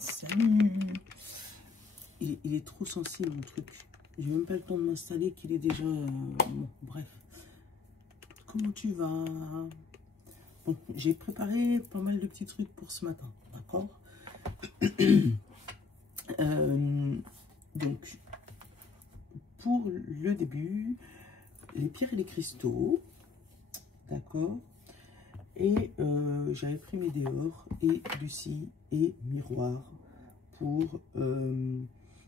Salut. Il est trop sensible mon truc. J'ai même pas le temps de m'installer qu'il est déjà... bon, bref. Comment tu vas? Bon, j'ai préparé pas mal de petits trucs pour ce matin. D'accord. Donc, pour le début, les pierres et les cristaux. D'accord. Et j'avais pris Médéor et Lucie et Miroir pour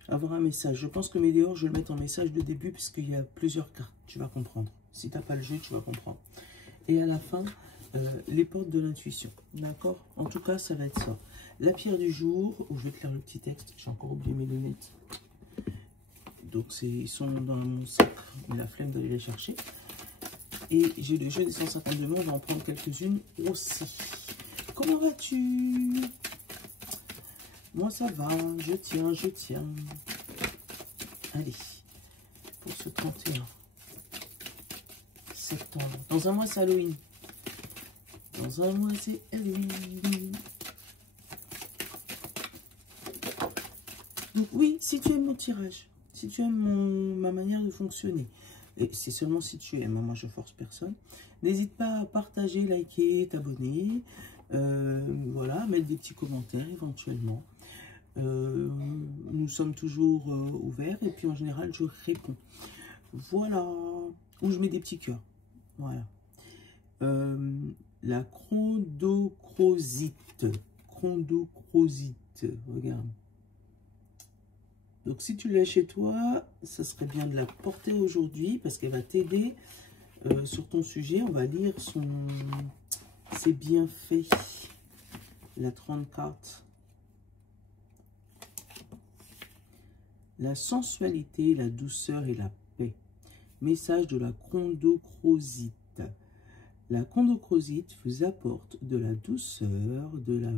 avoir un message. Je pense que Médéor, je vais le mettre en message de début puisqu'il y a plusieurs cartes. Tu vas comprendre. Si tu n'as pas le jeu, tu vas comprendre. Et à la fin, les portes de l'intuition. D'accord? En tout cas, ça va être ça. La pierre du jour. Oh, je vais te lire le petit texte. J'ai encore oublié mes lunettes. Donc, ils sont dans mon sac. J'ai la flemme d'aller les chercher. Et j'ai le jeu des 152 mots, on va en prendre quelques-unes aussi. Comment vas-tu? Moi ça va, je tiens, je tiens. Allez, pour ce 31 septembre. Dans un mois c'est Halloween. Dans un mois c'est Halloween. Donc oui, si tu aimes mon tirage, si tu aimes ma manière de fonctionner, et c'est seulement si tu aimes, moi je force personne. N'hésite pas à partager, liker, t'abonner. Voilà, mettre des petits commentaires éventuellement. Nous sommes toujours ouverts et puis en général je réponds. Voilà. Ou je mets des petits cœurs. Voilà. La chondrocrosite. Chondrocrosite. Regarde. Donc, si tu l'as chez toi, ça serait bien de la porter aujourd'hui parce qu'elle va t'aider sur ton sujet. On va lire ses bienfaits. La 34. La sensualité, la douceur et la paix. Message de la chondrocrosite. La chondrocrosite vous apporte de la douceur, de la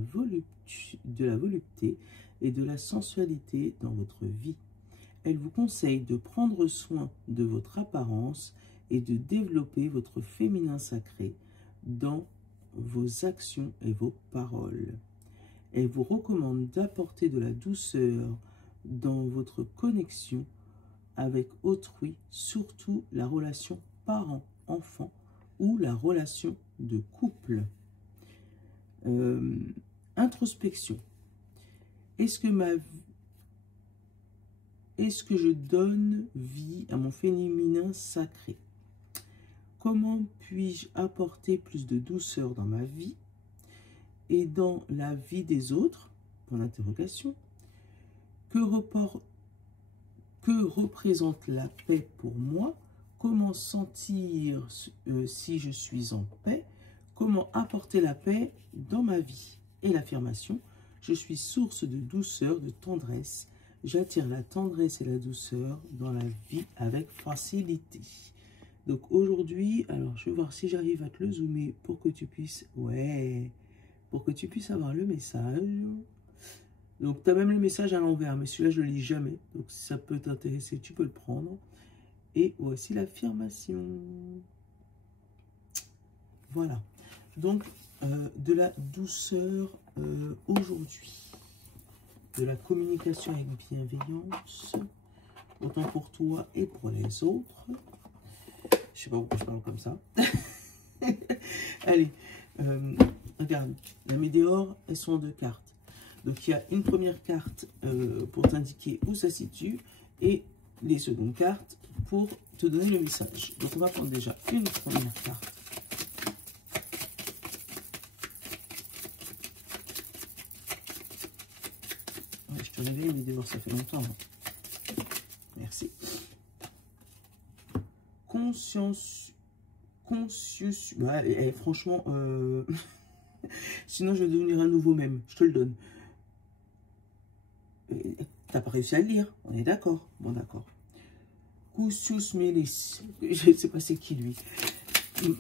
volupté et de la sensualité dans votre vie. Elle vous conseille de prendre soin de votre apparence et de développer votre féminin sacré dans vos actions et vos paroles. Elle vous recommande d'apporter de la douceur dans votre connexion avec autrui, surtout la relation parent-enfant ou la relation de couple. Introspection. Est-ce que je donne vie à mon féminin sacré? Comment puis-je apporter plus de douceur dans ma vie et dans la vie des autres? Point d'interrogation. Que représente la paix pour moi? Comment sentir si je suis en paix? Comment apporter la paix dans ma vie? Et l'affirmation, je suis source de douceur, de tendresse. J'attire la tendresse et la douceur dans la vie avec facilité. Donc aujourd'hui, alors je vais voir si j'arrive à te le zoomer pour que tu puisses, pour que tu puisses avoir le message. Donc tu as même le message à l'envers, mais celui-là je le lis jamais. Donc si ça peut t'intéresser, tu peux le prendre. Et voici l'affirmation. Voilà. Donc de la douceur aujourd'hui. De la communication avec bienveillance, autant pour toi et pour les autres. Je sais pas pourquoi je parle comme ça. Allez, regarde, la Médéor, elles sont en 2 cartes. Donc il y a une première carte pour t'indiquer où ça se situe et les secondes cartes pour te donner le message. Donc on va prendre déjà une première carte. Je te réveille, Médéor, ça fait longtemps. Hein. Merci. Conscience. Ouais, franchement, sinon je vais devenir un nouveau même. Je te le donne. T'as pas réussi à le lire, on est d'accord? Bon, d'accord. Cousius Melis. Je ne sais pas c'est qui lui.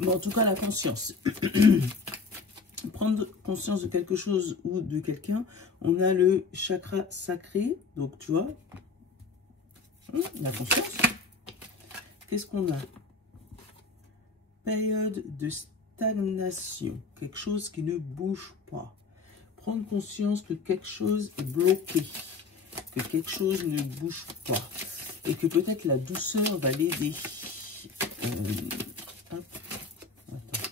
Mais en tout cas, la conscience. Prendre conscience de quelque chose ou de quelqu'un. On a le chakra sacré. Donc, tu vois, la conscience. Qu'est-ce qu'on a? Période de stagnation. Quelque chose qui ne bouge pas. prendre conscience que quelque chose est bloqué, que quelque chose ne bouge pas, et que peut-être la douceur va l'aider. Hop. Attends.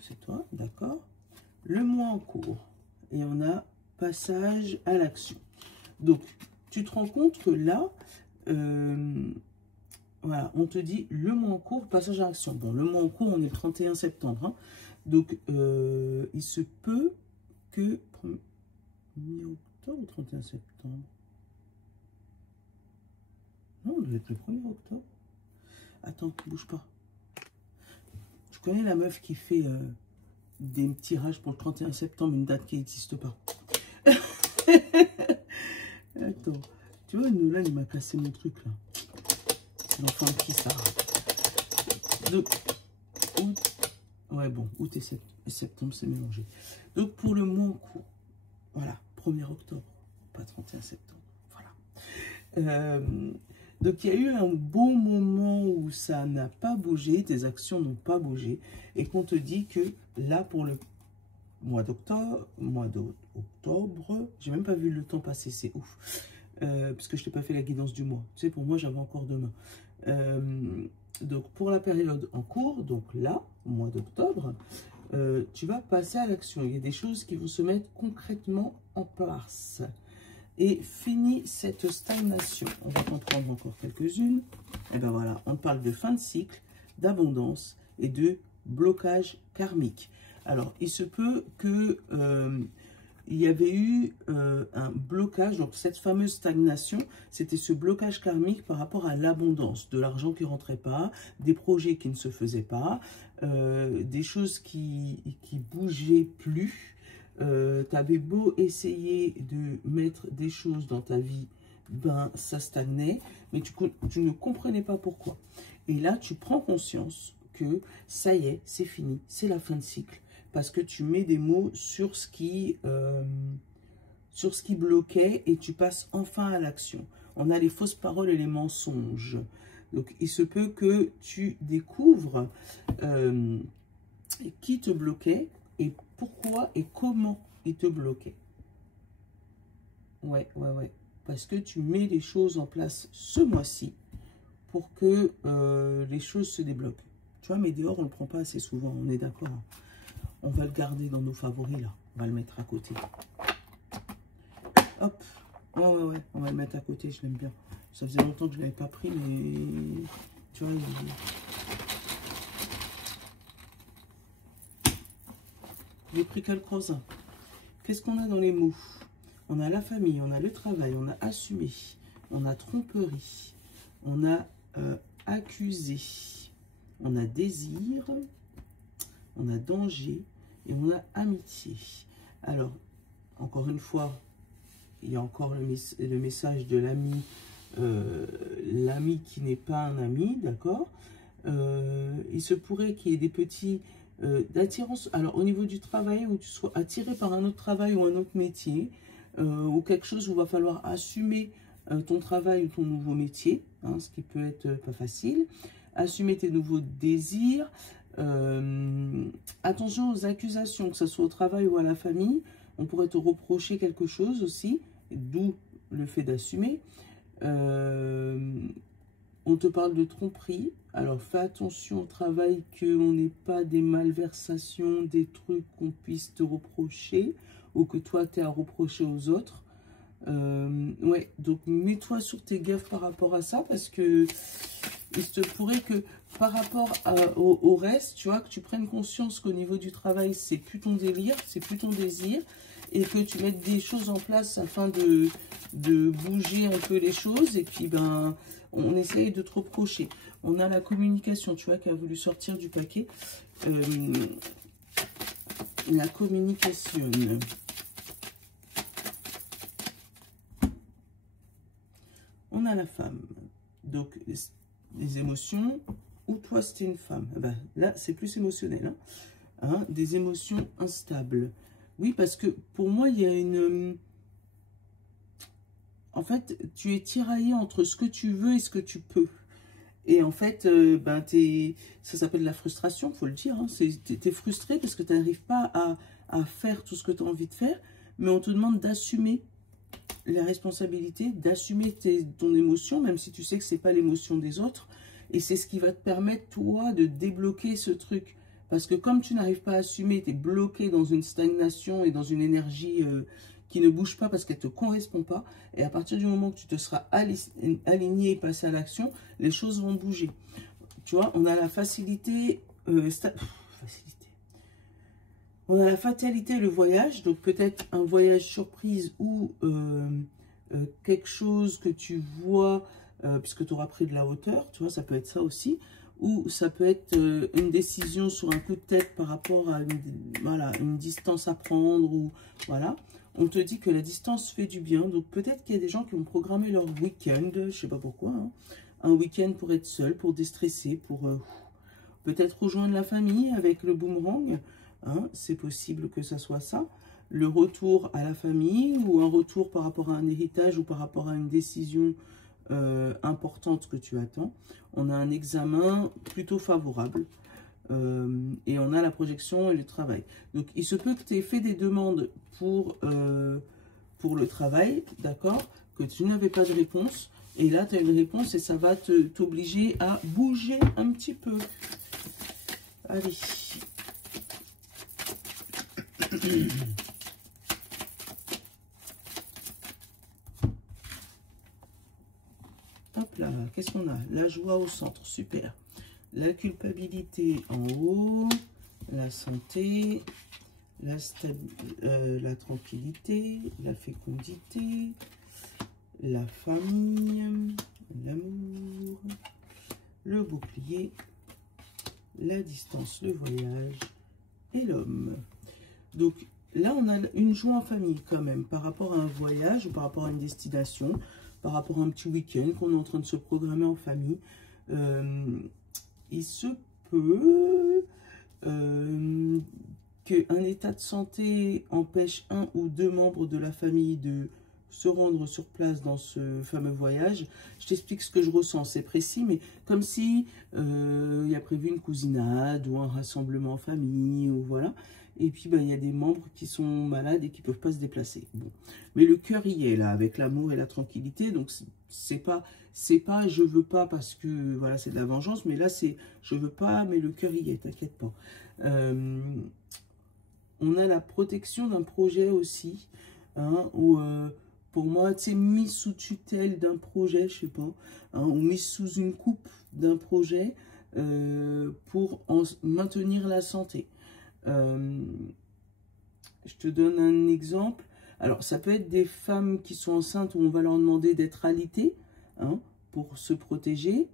C'est toi, d'accord. Le mois en cours. Et on a passage à l'action. Donc, tu te rends compte que là, voilà, on te dit le mois en cours, passage à l'action. Bon, le mois en cours, on est le 31 septembre. Hein. Donc, il se peut que... Mi-octobre ou 31 septembre? Non, on doit être le 1er octobre. Attends, bouge pas. Je connais la meuf qui fait des tirages pour le 31 septembre, une date qui n'existe pas. Attends, tu vois, là, il m'a cassé mon truc, là. C'est l'enfant qui ça. Donc, août, ouais, bon, août et septembre, c'est mélangé. Donc, pour le mois en cours, voilà, 1er octobre, pas 31 septembre, voilà. Donc, il y a eu un beau moment où ça n'a pas bougé, tes actions n'ont pas bougé, et qu'on te dit que là, pour le mois d'octobre, j'ai même pas vu le temps passer, c'est ouf. Parce que je t'ai pas fait la guidance du mois. Tu sais, pour moi, j'avais encore demain. Donc, pour la période en cours, donc là, au mois d'octobre, tu vas passer à l'action. Il y a des choses qui vont se mettre concrètement en place. Et fini cette stagnation. On va en prendre encore quelques-unes. Et ben voilà, on parle de fin de cycle, d'abondance et de blocage karmique. Alors, il se peut que il y avait eu un blocage, donc cette fameuse stagnation, c'était ce blocage karmique par rapport à l'abondance, de l'argent qui ne rentrait pas, des projets qui ne se faisaient pas, des choses qui bougeaient plus. Tu avais beau essayer de mettre des choses dans ta vie, ben ça stagnait, mais tu ne comprenais pas pourquoi. Et là, tu prends conscience que ça y est, c'est fini, c'est la fin de cycle. Parce que tu mets des mots sur ce qui bloquait et tu passes enfin à l'action. On a les fausses paroles et les mensonges. Donc, il se peut que tu découvres qui te bloquait et pourquoi et comment il te bloquait. Ouais. Parce que tu mets les choses en place ce mois-ci pour que les choses se débloquent. Tu vois, mais dehors, on ne le prend pas assez souvent, on est d'accord. On va le garder dans nos favoris, là. On va le mettre à côté. Hop. Ouais. On va le mettre à côté, je l'aime bien. Ça faisait longtemps que je ne l'avais pas pris, mais... Tu vois, j'ai pris quelques-uns. Qu'est-ce qu'on a dans les mots? On a la famille, on a le travail, on a assumé, on a tromperie, on a accusé, on a désir, on a danger et on a amitié. Alors, encore une fois, il y a encore le message de l'ami, l'ami qui n'est pas un ami, d'accord? Il se pourrait qu'il y ait des petits d'attirance. Alors, au niveau du travail, où tu sois attiré par un autre travail ou un autre métier, ou quelque chose où il va falloir assumer ton travail ou ton nouveau métier, hein, ce qui peut être pas facile. Assumer tes nouveaux désirs. Attention aux accusations, que ce soit au travail ou à la famille. On pourrait te reprocher quelque chose aussi, d'où le fait d'assumer. On te parle de tromperie. Alors, fais attention au travail, qu'on n'ait pas des malversations, des trucs qu'on puisse te reprocher ou que toi, tu as à reprocher aux autres. Ouais, donc mets-toi sur tes gaffes par rapport à ça parce que il se pourrait que par rapport au reste, tu vois, que tu prennes conscience qu'au niveau du travail, c'est plus ton délire, c'est plus ton désir et que tu mettes des choses en place afin de bouger un peu les choses et puis ben on essaye de te reprocher. On a la communication, tu vois, qui a voulu sortir du paquet. La communication. On a la femme. Donc, les émotions, ou toi, c'était une femme. Ben, là, c'est plus émotionnel. Hein, des émotions instables. Oui, parce que pour moi, il y a une... en fait, tu es tiraillé entre ce que tu veux et ce que tu peux. Et en fait, ben, ça s'appelle la frustration, il faut le dire. Hein. Tu es frustré parce que tu n'arrives pas à faire tout ce que tu as envie de faire, mais on te demande d'assumer la responsabilité, d'assumer ton émotion, même si tu sais que ce n'est pas l'émotion des autres. Et c'est ce qui va te permettre, toi, de débloquer ce truc. Parce que comme tu n'arrives pas à assumer, tu es bloqué dans une stagnation et dans une énergie qui ne bouge pas parce qu'elle ne te correspond pas. Et à partir du moment que tu te seras aligné et passé à l'action, les choses vont bouger. Tu vois, on a la facilité, on a la fatalité, le voyage. Donc peut-être un voyage surprise ou quelque chose que tu vois, puisque tu auras pris de la hauteur. Tu vois, ça peut être ça aussi. Ou ça peut être une décision sur un coup de tête par rapport à une distance à prendre. Ou voilà. On te dit que la distance fait du bien. Donc peut-être qu'il y a des gens qui vont programmer leur week-end. Je ne sais pas pourquoi. Hein. Un week-end pour être seul, pour déstresser, pour peut-être rejoindre la famille avec le boomerang. Hein. C'est possible que ça soit ça. Le retour à la famille ou un retour par rapport à un héritage ou par rapport à une décision importante que tu attends. On a un examen plutôt favorable et on a la projection et le travail. Donc il se peut que tu aies fait des demandes pour le travail, d'accord, que tu n'avais pas de réponse et là tu as une réponse et ça va t'obliger à bouger un petit peu. Allez. Hop là, qu'est-ce qu'on a? La joie au centre, super. La culpabilité en haut, la santé, la tranquillité, la fécondité, la famille, l'amour, le bouclier, la distance, le voyage et l'homme. Donc là, on a une joie en famille quand même par rapport à un voyage ou par rapport à une destination, par rapport à un petit week-end qu'on est en train de se programmer en famille. Il se peut qu'un état de santé empêche un ou deux membres de la famille de se rendre sur place dans ce fameux voyage. Je t'explique ce que je ressens, c'est précis, mais comme si il y a prévu une cousinade ou un rassemblement en famille, ou voilà. Et puis, ben, il y a des membres qui sont malades et qui ne peuvent pas se déplacer. Bon. Mais le cœur y est, là, avec l'amour et la tranquillité. Donc, c'est pas je veux pas parce que, voilà, c'est de la vengeance. Mais là, c'est je veux pas, mais le cœur y est, t'inquiète pas. On a la protection d'un projet aussi. Hein, où, pour moi, tu sais, mis sous tutelle d'un projet, je sais pas. Hein, ou mis sous une coupe d'un projet pour maintenir la santé. Je te donne un exemple. Alors, ça peut être des femmes qui sont enceintes où on va leur demander d'être alitées, hein, pour se protéger.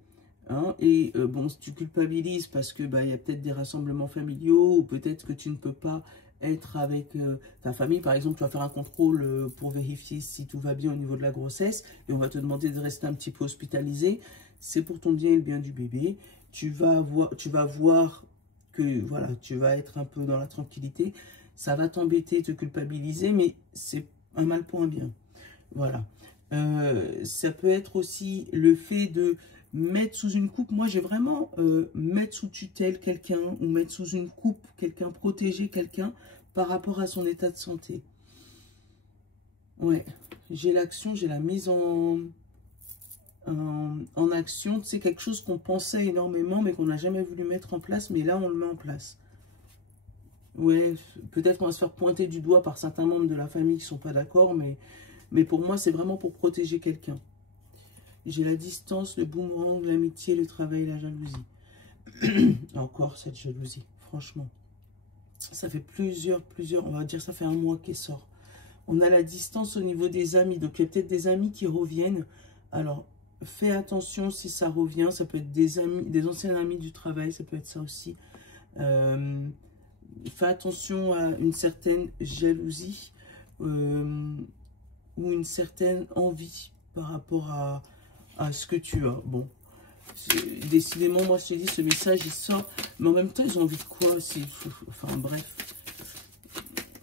Hein, et bon, si tu culpabilises parce que bah, y a peut-être des rassemblements familiaux ou peut-être que tu ne peux pas être avec ta famille. Par exemple, tu vas faire un contrôle pour vérifier si tout va bien au niveau de la grossesse et on va te demander de rester un petit peu hospitalisé. C'est pour ton bien et le bien du bébé. Tu vas voir que voilà, tu vas être un peu dans la tranquillité, ça va t'embêter, te culpabiliser, mais c'est un mal pour un bien. Voilà. Ça peut être aussi le fait de mettre sous une coupe. Moi, j'ai vraiment mettre sous tutelle quelqu'un ou mettre sous une coupe quelqu'un, protéger quelqu'un par rapport à son état de santé. Ouais, j'ai l'action, j'ai la mise en action, c'est quelque chose qu'on pensait énormément mais qu'on n'a jamais voulu mettre en place, mais là on le met en place. Ouais, peut-être qu'on va se faire pointer du doigt par certains membres de la famille qui ne sont pas d'accord, mais pour moi c'est vraiment pour protéger quelqu'un. J'ai la distance, le boomerang, l'amitié, le travail, la jalousie. Encore cette jalousie, franchement. Ça fait plusieurs, on va dire ça fait un mois qu'elle sort. On a la distance au niveau des amis, donc il y a peut-être des amis qui reviennent. Alors, fais attention si ça revient, ça peut être des amis, des anciens amis du travail, ça peut être ça aussi. Fais attention à une certaine jalousie ou une certaine envie par rapport à ce que tu as. Bon, décidément, moi je te dis, ce message il sort, mais en même temps ils ont envie de quoi? Enfin bref.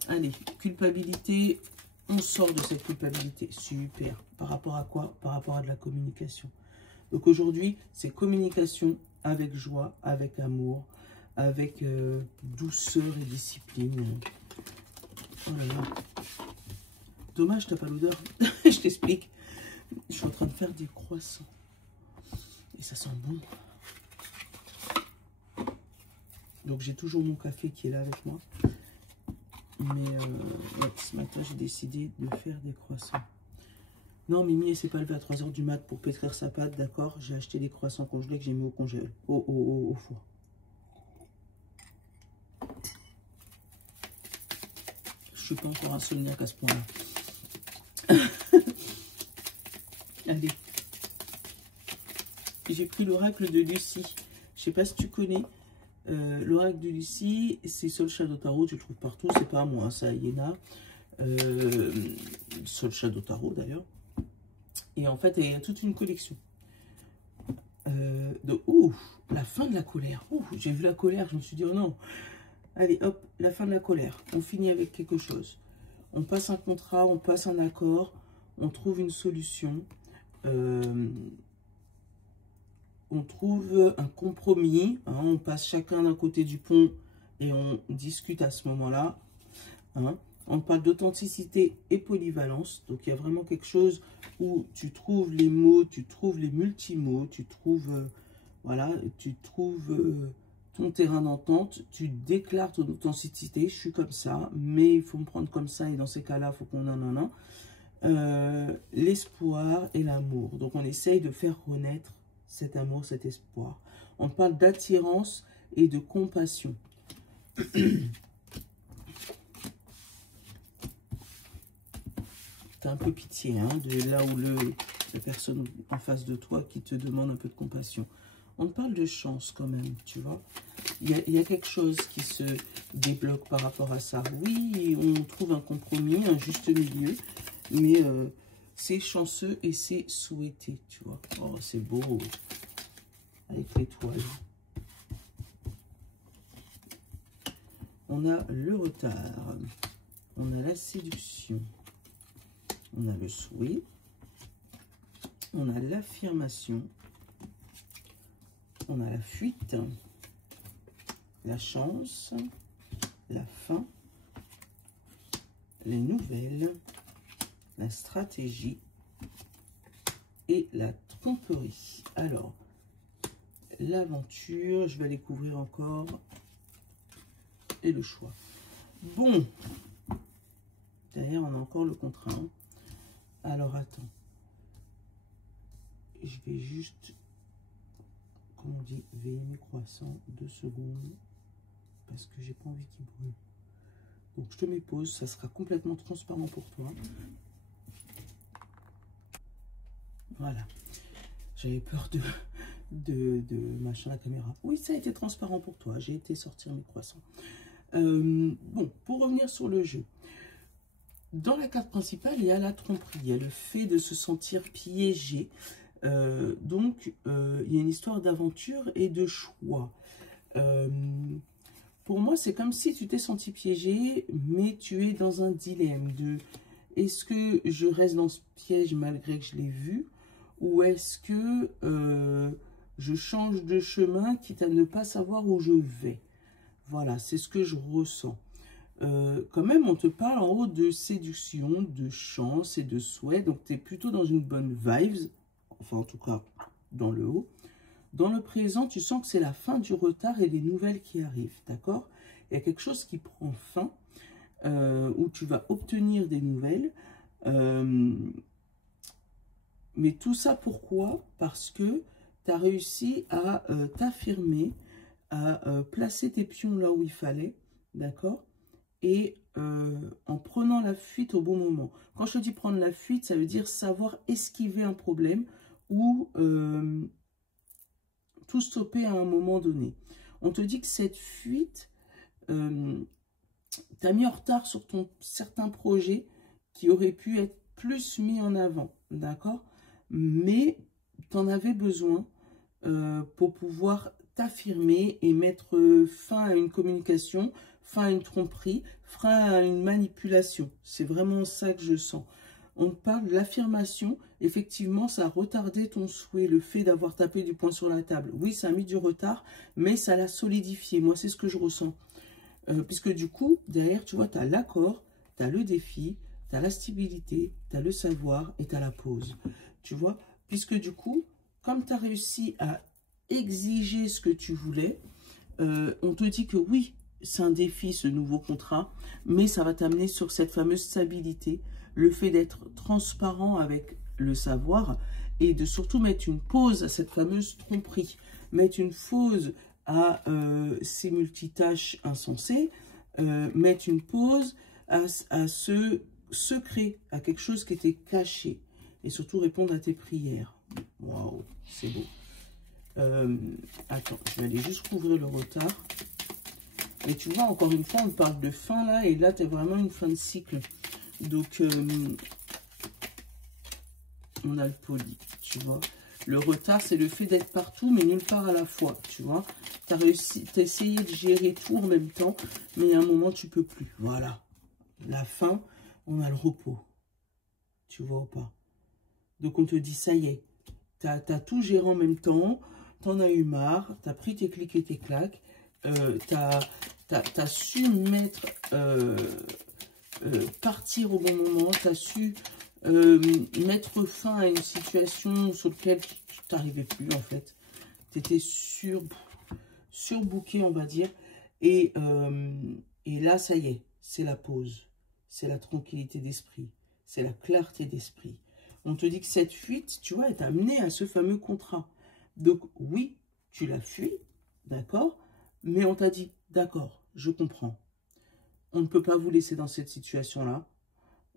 Allez, culpabilité, On sort de cette culpabilité. Super. Par rapport à quoi? Par rapport à de la communication. Donc aujourd'hui, c'est communication avec joie, avec amour, avec douceur et discipline. Oh là là. Dommage, t'as pas l'odeur. Je t'explique. Je suis en train de faire des croissants. Et ça sent bon. Donc j'ai toujours mon café qui est là avec moi. Mais ouais, ce matin, j'ai décidé de faire des croissants. Non, Mimi, elle s'est pas levée à 3 h du mat pour pétrir sa pâte, d'accord? J'ai acheté des croissants congelés que j'ai mis au congèle, au four. Je suis pas encore insomniaque à ce point-là. Allez. J'ai pris l'oracle de Lucie. Je sais pas si tu connais. L'oracle de Lucie, c'est Sol Shadow Tarot, tu le trouves partout, c'est pas à moi, c'est à Yéna. Sol Shadow Tarot d'ailleurs. Et en fait, il y a toute une collection. La fin de la colère. J'ai vu la colère, je me suis dit, oh non. Allez, hop, la fin de la colère. On finit avec quelque chose. On passe un contrat, on passe un accord, on trouve une solution. On trouve un compromis, hein, on passe chacun d'un côté du pont et on discute à ce moment-là. Hein. On parle d'authenticité et polyvalence, donc il y a vraiment quelque chose où tu trouves les mots, tu trouves les multimots, tu trouves, voilà, tu trouves ton terrain d'entente, tu déclares ton authenticité, je suis comme ça, mais il faut me prendre comme ça et dans ces cas-là, il faut qu'on en l'espoir et l'amour. Donc on essaye de faire renaître cet amour, cet espoir. On parle d'attirance et de compassion. T'as un peu pitié, hein, de là où la personne en face de toi qui te demande un peu de compassion. On parle de chance quand même, tu vois. Il y a quelque chose qui se débloque par rapport à ça. Oui, on trouve un compromis, un juste milieu, mais c'est chanceux et c'est souhaité, tu vois. Oh, c'est beau. Avec l'étoile. On a le retard. On a la séduction. On a le souhait. On a l'affirmation. On a la fuite. La chance. La fin. Les nouvelles. La stratégie. Et la tromperie. Alors, l'aventure, je vais aller couvrir encore. Et le choix. Bon. Derrière, on a encore le contraint. Alors, attends. Je vais juste, comme on dit, veiller mes croissants 2 secondes. Parce que j'ai pas envie qu'ils brûlent. Donc, je te mets pause. Ça sera complètement transparent pour toi. Voilà. J'avais peur de machin la caméra. Oui, ça a été transparent pour toi. J'ai été sortir mes croissants. Bon, pour revenir sur le jeu. Dans la carte principale, il y a la tromperie. Il y a le fait de se sentir piégé. Donc, il y a une histoire d'aventure et de choix. Pour moi, c'est comme si tu t'es senti piégé, mais tu es dans un dilemme de est-ce que je reste dans ce piège malgré que je l'ai vu, ou est-ce que je change de chemin quitte à ne pas savoir où je vais. Voilà, c'est ce que je ressens. Quand même, on te parle en haut de séduction, de chance et de souhait. Donc, tu es plutôt dans une bonne vibes. Enfin, en tout cas, dans le haut. Dans le présent, tu sens que c'est la fin du retard et les nouvelles qui arrivent. D'accord? Il y a quelque chose qui prend fin, où tu vas obtenir des nouvelles. Mais tout ça, pourquoi? Parce que tu as réussi à t'affirmer, à placer tes pions là où il fallait. D'accord? Et en prenant la fuite au bon moment. Quand je te dis prendre la fuite, ça veut dire savoir esquiver un problème ou tout stopper à un moment donné. On te dit que cette fuite, t'as mis en retard sur ton certain projet qui aurait pu être plus mis en avant, d'accord? Mais tu en avais besoin pour pouvoir t'affirmer et mettre fin à une communication fin à une tromperie, fin à une manipulation. C'est vraiment ça que je sens. On parle de l'affirmation. Effectivement, ça a retardé ton souhait, le fait d'avoir tapé du poing sur la table. Oui, ça a mis du retard, mais ça l'a solidifié. Moi, c'est ce que je ressens. Puisque du coup, derrière, tu vois, tu as l'accord, tu as le défi, tu as la stabilité, tu as le savoir et tu as la pause. Tu vois, puisque du coup, comme tu as réussi à exiger ce que tu voulais, on te dit que oui, c'est un défi, ce nouveau contrat, mais ça va t'amener sur cette fameuse stabilité, le fait d'être transparent avec le savoir et de surtout mettre une pause à cette fameuse tromperie, mettre une pause à ces multitâches insensées, mettre une pause à ce secret, à quelque chose qui était caché, et surtout répondre à tes prières. Waouh, c'est beau. Attends, je vais aller juste couvrir le retard. Et tu vois, encore une fois, on parle de fin là, et là, tu es vraiment une fin de cycle. Donc, on a le poli, tu vois. Le retard, c'est le fait d'être partout, mais nulle part à la fois, tu vois. Tu as réussi, tu as essayé de gérer tout en même temps, mais à un moment, tu peux plus. Voilà. La fin, on a le repos. Tu vois ou pas? Donc, on te dit, ça y est, tu as tout géré en même temps, tu en as eu marre, tu as pris tes clics et tes claques, tu as su mettre, partir au bon moment, tu as su mettre fin à une situation sur laquelle tu n'arrivais plus, en fait. Tu étais surbooké, on va dire. Et là, ça y est, c'est la pause. C'est la tranquillité d'esprit. C'est la clarté d'esprit. On te dit que cette fuite, tu vois, est amenée à ce fameux contrat. Donc, oui, tu l'as fui, d'accord? Mais on t'a dit, d'accord, je comprends. On ne peut pas vous laisser dans cette situation-là.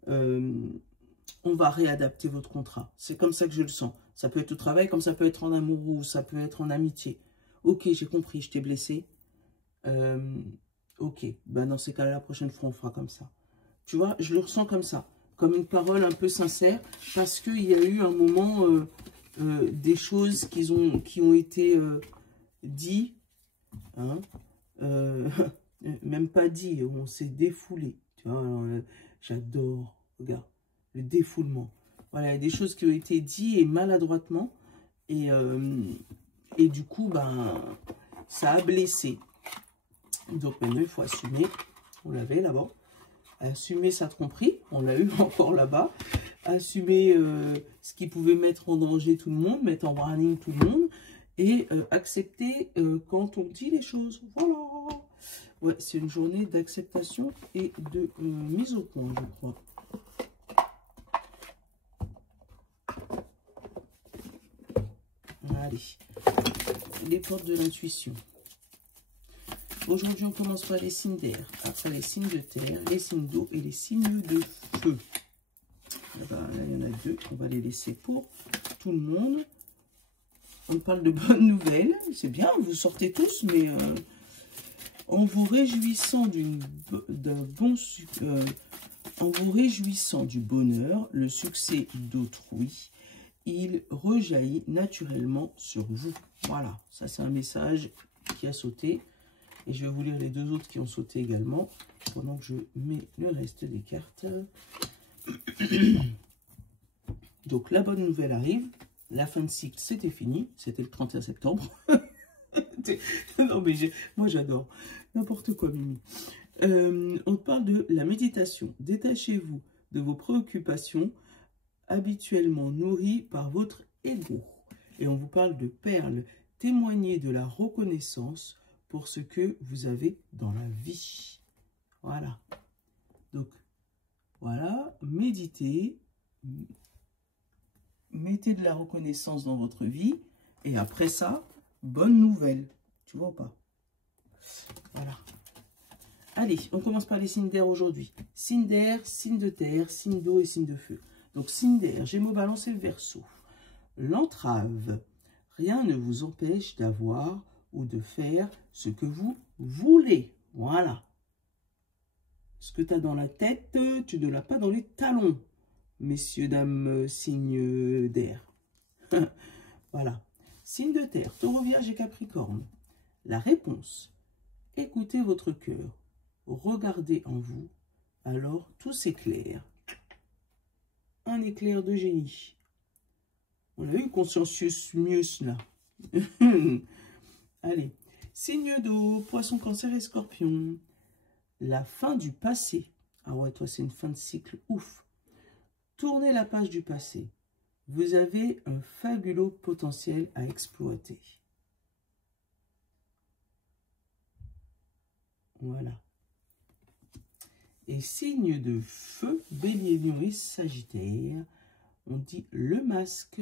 On va réadapter votre contrat. C'est comme ça que je le sens. Ça peut être au travail, comme ça peut être en amour ou ça peut être en amitié. Ok, j'ai compris, je t'ai blessé. Ok, ben dans ces cas-là, la prochaine fois, on fera comme ça. Tu vois, je le ressens comme ça. Comme une parole un peu sincère. Parce qu'il y a eu un moment, des choses qui ont été dites. Hein, même pas dit, on s'est défoulé. Tu vois, j'adore, regarde, le défoulement. Voilà, il y a des choses qui ont été dites et maladroitement. Et du coup, ben, ça a blessé. Donc maintenant, il faut assumer. On l'avait là-bas. Assumer sa tromperie. On l'a eu encore là-bas. Assumer ce qui pouvait mettre en danger tout le monde, mettre en warning tout le monde. Et accepter quand on dit les choses. Voilà. Ouais, c'est une journée d'acceptation et de mise au point, je crois. Allez. Les portes de l'intuition. Aujourd'hui, on commence par les signes d'air, après les signes de terre, les signes d'eau et les signes de feu. Là, il y en a deux, on va les laisser pour tout le monde. On parle de bonnes nouvelles, c'est bien, vous sortez tous, mais en vous réjouissant en vous réjouissant du bonheur, le succès d'autrui, il rejaillit naturellement sur vous. Voilà, ça c'est un message qui a sauté. Et je vais vous lire les deux autres qui ont sauté également, pendant que je mets le reste des cartes. Donc la bonne nouvelle arrive. La fin de cycle, c'était fini. C'était le 31 septembre. Non, mais moi, j'adore. N'importe quoi, Mimi. On parle de la méditation. Détachez-vous de vos préoccupations habituellement nourries par votre ego. Et on vous parle de perles. Témoignez de la reconnaissance pour ce que vous avez dans la vie. Voilà. Donc, voilà. Méditez. Mettez de la reconnaissance dans votre vie. Et après ça, bonne nouvelle. Tu vois ou pas? Voilà. Allez, on commence par les signes d'air aujourd'hui. Signe d'air, signe de terre, signe d'eau et signe de feu. Donc, signe d'air, Gémeaux, Balance et Verseau. L'entrave. Rien ne vous empêche d'avoir ou de faire ce que vous voulez. Voilà. Ce que tu as dans la tête, tu ne l'as pas dans les talons. Messieurs, dames, signes d'air. Voilà. Signe de terre, Taureau, Vierge et Capricorne. La réponse. Écoutez votre cœur. regardez en vous, alors tout s'éclaire. Un éclair de génie. On a eu consciencieux mieux là. Allez, signe d'eau, poisson, cancer et scorpion. La fin du passé. Ah ouais, toi, c'est une fin de cycle, ouf. Tournez la page du passé. Vous avez un fabuleux potentiel à exploiter. Voilà. Et signe de feu, bélier, lion et sagittaire, on dit le masque.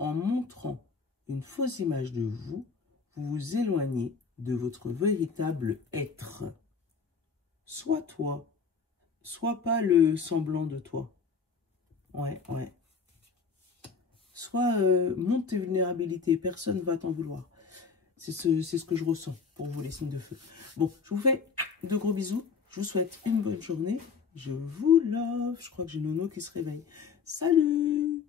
En montrant une fausse image de vous, vous vous éloignez de votre véritable être. Soit toi, soit pas le semblant de toi. Ouais, ouais. Soit monte tes vulnérabilités, personne ne va t'en vouloir. C'est ce que je ressens pour vous, les signes de feu. Bon, je vous fais de gros bisous. Je vous souhaite une bonne journée. Je vous love. Je crois que j'ai Nono qui se réveille. Salut!